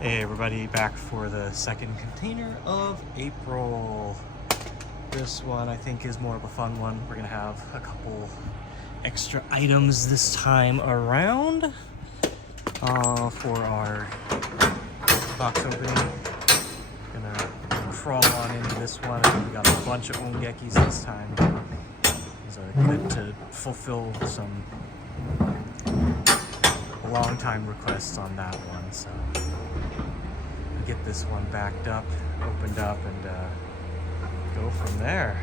Hey everybody, back for the second container of April. This one I think is more of a fun one. We're gonna have a couple extra items this time around for our box opening. Gonna crawl on into this one. I think we got a bunch of Ongekis this time. These are good to fulfill some long time requests on that one, so get this one backed up, opened up, and go from there.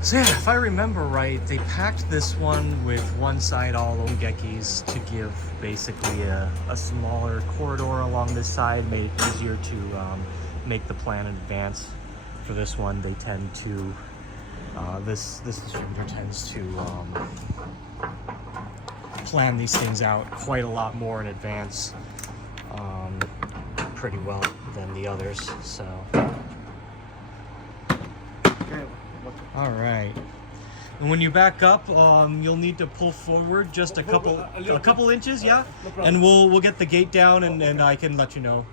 So yeah, if I remember right, they packed this one with one side all Ongekis to give basically a smaller corridor along this side, made it easier to make the plan in advance. For this one, they tend to, this distributor tends to plan these things out quite a lot more in advance, pretty well than the others. So, all right. And when you back up, you'll need to pull forward just a couple inches, yeah. And we'll get the gate down, and I can let you know.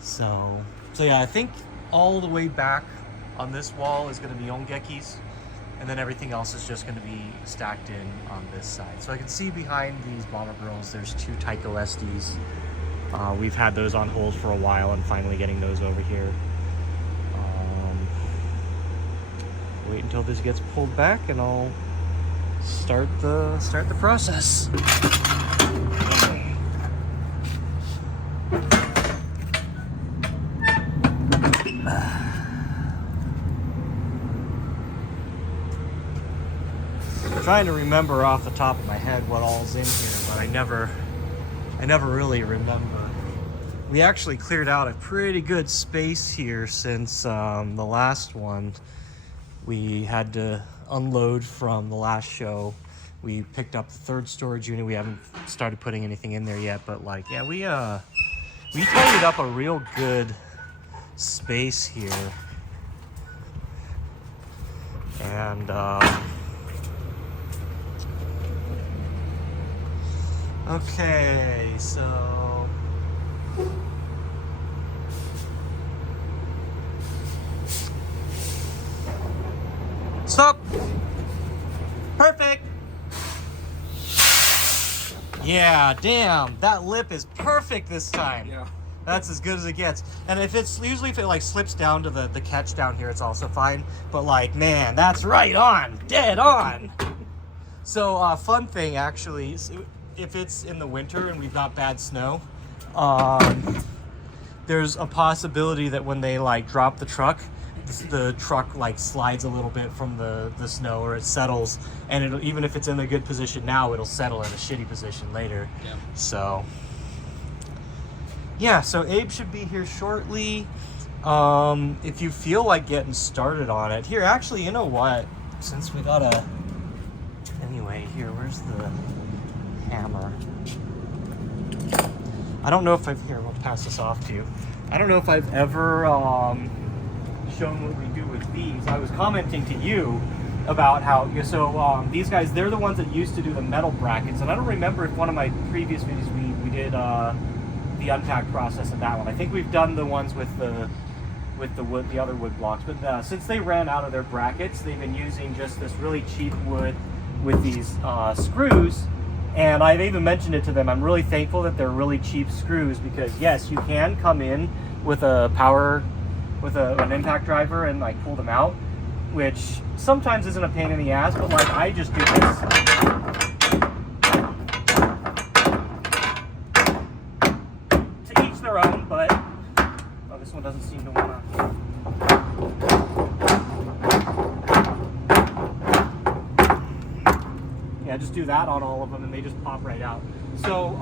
So yeah, I think all the way back on this wall is going to be Ongekis. And then everything else is just going to be stacked in on this side. So I can see behind these BomberGirls, there's two Taiko SDs. We've had those on hold for a while and finally getting those over here. Wait until this gets pulled back and I'll start the process. Trying to remember off the top of my head what all's in here, but I never really remember. We actually cleared out a pretty good space here since the last one. We had to unload from the last show. We picked up the third storage unit. We haven't started putting anything in there yet, but like, yeah, we tidied up a real good space here. And okay, so stop. Perfect. Yeah, damn, that lip is perfect this time. Yeah. That's as good as it gets. And if it like slips down to the catch down here, it's also fine. But like, man, that's right on, dead on. So fun thing actually, if it's in the winter and we've got bad snow, there's a possibility that when they like drop the truck like slides a little bit from the snow, or it settles, and it'll, even if it's in a good position now, it'll settle in a shitty position later. Yeah. So yeah, so Abe should be here shortly. If you feel like getting started on it here, actually, you know what, since we got anyway, here, where's the hammer? I don't know if I've, here, we'll pass this off to you. I don't know if I've ever shown what we do with these. I was commenting to you about how, so these guys, they're the ones that used to do the metal brackets, and I don't remember if one of my previous videos we did the unpack process of that one. I think we've done the ones with the wood, the other wood blocks, but since they ran out of their brackets, they've been using just this really cheap wood with these screws. And I've even mentioned it to them. I'm really thankful that they're really cheap screws, because yes, you can come in with an impact driver and like pull them out, which sometimes isn't a pain in the ass, but like I just do this. To each their own, but oh, this one doesn't seem to wanna. Yeah, just do that on all of them and they just pop right out. So,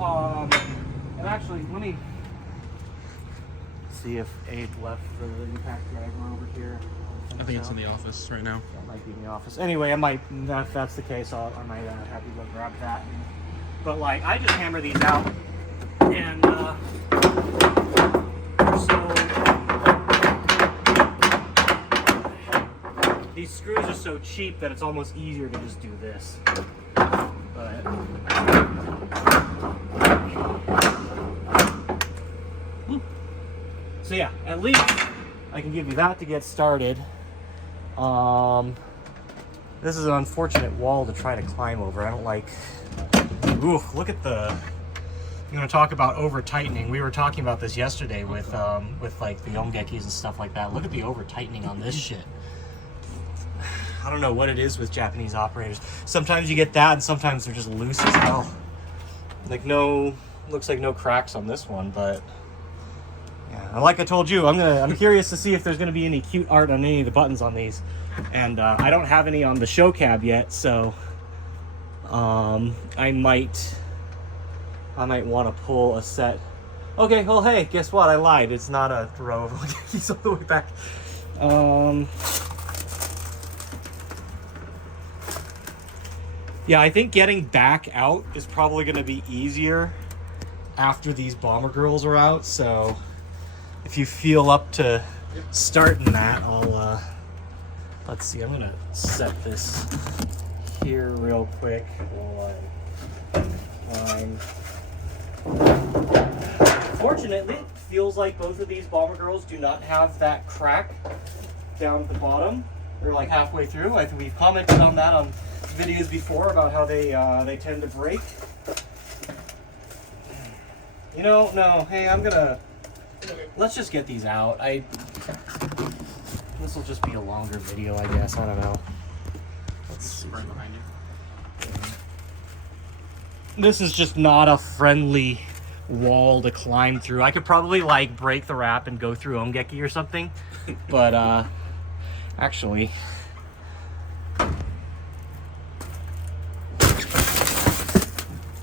and actually, let me see if Abe left the impact driver over here. I think it's in the office right now. That might be in the office. Anyway, I might, if that's the case, I might have you go grab that. But like, I just hammer these out, and so these screws are so cheap that it's almost easier to just do this. But so yeah, at least I can give you that to get started. This is an unfortunate wall to try to climb over. I don't like. Ooh, look at the. I'm going to talk about over tightening. We were talking about this yesterday with like the Ongekis and stuff like that. Look at the over tightening on this shit. I don't know what it is with Japanese operators. Sometimes you get that, and sometimes they're just loose as hell. Like looks like no cracks on this one, but yeah. And like I told you, I'm curious to see if there's gonna be any cute art on any of the buttons on these, and I don't have any on the show cab yet, so I might want to pull a set. Okay, well, hey, guess what? I lied. It's not a row of Ongekis all the way back. Yeah, I think getting back out is probably going to be easier after these BomberGirls are out. So if you feel up to starting that, I'll let's see. I'm going to set this here real quick while I climb. Fortunately, it feels like both of these BomberGirls do not have that crack down at the bottom. They're like halfway through. I think we've commented on that on videos before about how they tend to break. You know, no. Hey, let's just get these out. This will just be a longer video, I guess. I don't know. Let's see. Right behind you. This is just not a friendly wall to climb through. I could probably like break the wrap and go through Ongeki or something, but actually,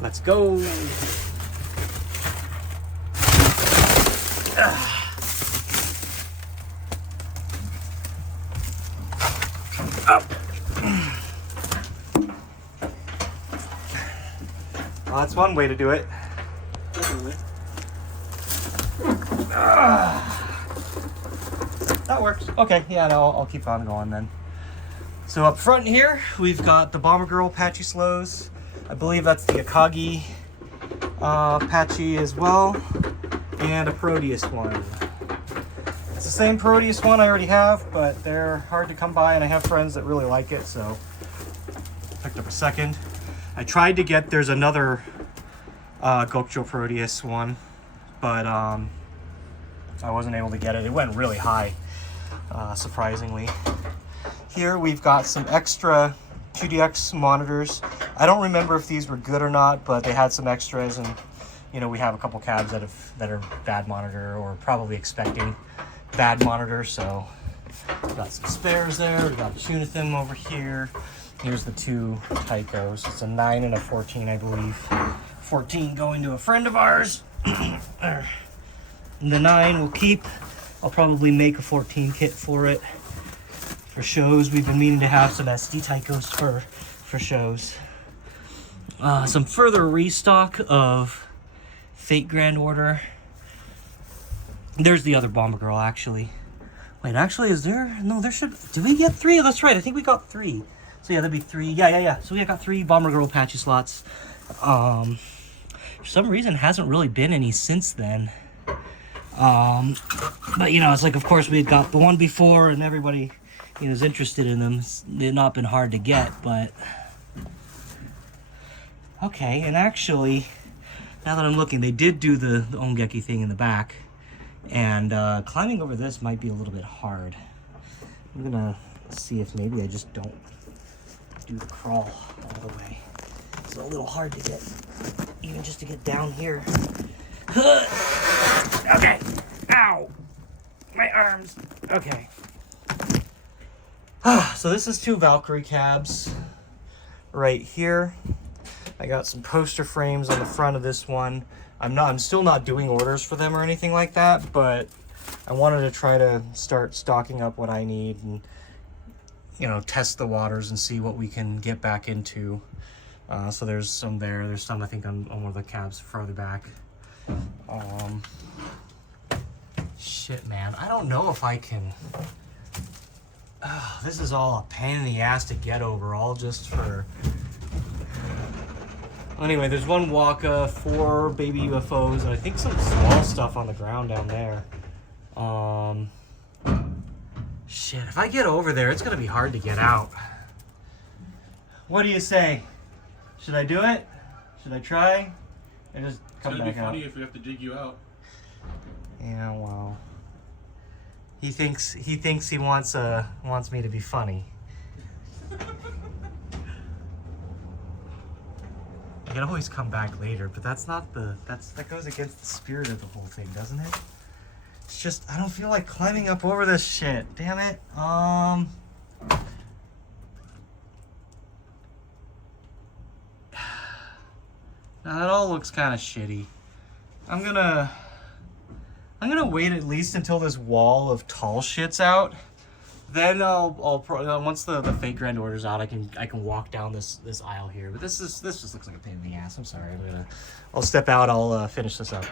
let's go. Up. Well, that's one way to do it. That works. Okay, yeah, no, I'll keep on going then. So up front here, we've got the BomberGirl pachislos. I believe that's the Akagi patchy as well, and a Proteus one. It's the same Proteus one I already have, but they're hard to come by, and I have friends that really like it, so picked up a second. I tried to get, there's another Gokcho Proteus one, but I wasn't able to get it. It went really high, surprisingly. Here we've got some extra 2DX monitors. I don't remember if these were good or not, but they had some extras, and you know, we have a couple cabs that are bad monitor or probably expecting bad monitor, so we've got some spares there. We've got Tunithim over here. Here's the two Taikos. It's a 9 and a 14, I believe. 14 going to a friend of ours. And the 9 we'll keep. I'll probably make a 14 kit for it. For shows, we've been meaning to have some SD Taikos for shows. Some further restock of Fate Grand Order. There's the other BomberGirl, actually. Wait, actually, is there? No, there should. Did we get 3? That's right. I think we got 3. So yeah, that'd be 3. Yeah. So we got 3 BomberGirl patchy slots. For some reason, hasn't really been any since then. But you know, it's like, of course, we had got the one before, and everybody, you know, is interested in them. They've not been hard to get, but okay. And actually, now that I'm looking, they did do the Ongeki thing in the back, and climbing over this might be a little bit hard. I'm gonna see if maybe I just don't do the crawl all the way. It's a little hard to get, even just to get down here. Okay. Ow. My arms. Okay. So this is 2 Valkyrie cabs right here. I got some poster frames on the front of this one. I'm still not doing orders for them or anything like that, but I wanted to try to start stocking up what I need and, you know, test the waters and see what we can get back into. So there's some there. There's some, I think, on one of the cabs further back. Shit, man. I don't know if I can Oh, this is all a pain in the ass to get over, all just for... Anyway, there's one Waka, 4 baby UFOs, and I think some small stuff on the ground down there. Shit, if I get over there, it's gonna be hard to get out. What do you say? Should I do it? Should I try? And just come back out? It's gonna be funny if we have to dig you out. Yeah, well, he thinks he wants me to be funny. I can always come back later, but that goes against the spirit of the whole thing, doesn't it? It's just I don't feel like climbing up over this shit. Damn it. Now that all looks kind of shitty. I'm gonna wait at least until this wall of tall shit's out. Then once the fake grand order's out, I can walk down this aisle here. But this just looks like a pain in the ass. I'm sorry. I'll step out. I'll finish this up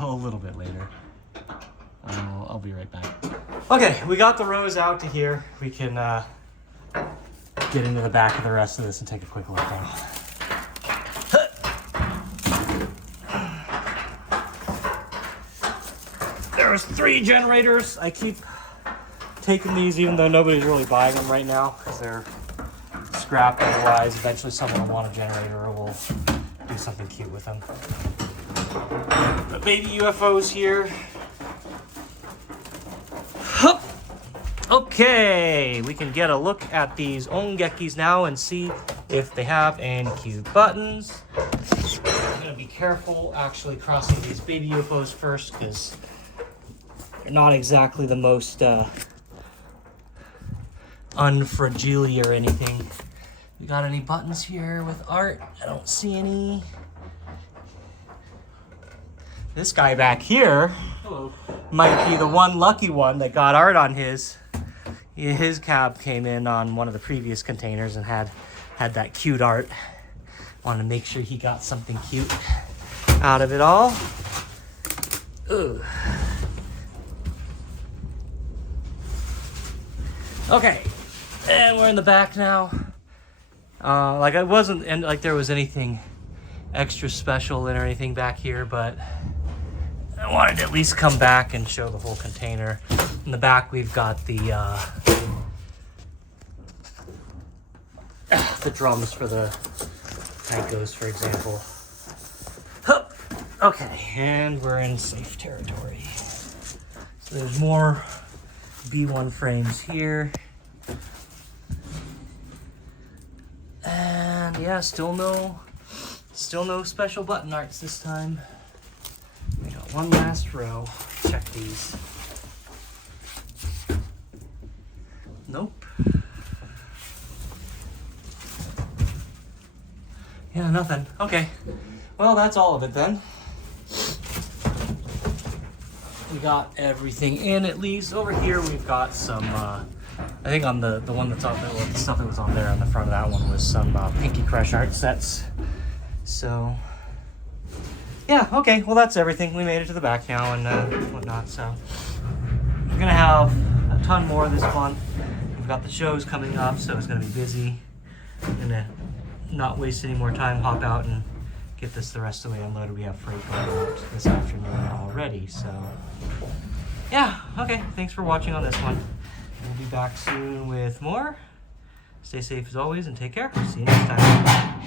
a little bit later. I'll be right back. Okay, we got the rows out to here. We can get into the back of the rest of this and take a quick look now. There's 3 generators. I keep taking these even though nobody's really buying them right now because they're scrapped. Otherwise, eventually someone will want a generator or we'll do something cute with them. The baby UFOs here. Okay, we can get a look at these Ongekis now and see if they have any cute buttons. I'm gonna be careful actually crossing these baby UFOs first because they're not exactly the most unfragile or anything. We got any buttons here with art? I don't see any. This guy back here might be the one lucky one that got art on his. His cab came in on one of the previous containers and had that cute art. Wanted to make sure he got something cute out of it all. Ooh. Okay, and we're in the back now. Like I wasn't, and like there was anything extra special or anything back here, but I wanted to at least come back and show the whole container. In the back, we've got the drums for the Taikos, for example. Okay, and we're in safe territory. So there's more B1 frames here. And yeah, still no special button arts this time. We got one last row. Check these. Nope. Yeah, nothing. Okay. Well, that's all of it then. We got everything in at least. Over here we've got some, I think on the one that's on the stuff that was on there on the front of that one was some Pinky Crush art sets. So, yeah, okay, well that's everything. We made it to the back now and whatnot, so. We're gonna have a ton more this month. We've got the shows coming up, so it's gonna be busy. I'm gonna not waste any more time, hop out and get this the rest of the way unloaded. We have freight going out this afternoon already, so. Yeah, okay, thanks for watching on this one. We'll be back soon with more. Stay safe as always and take care. See you next time.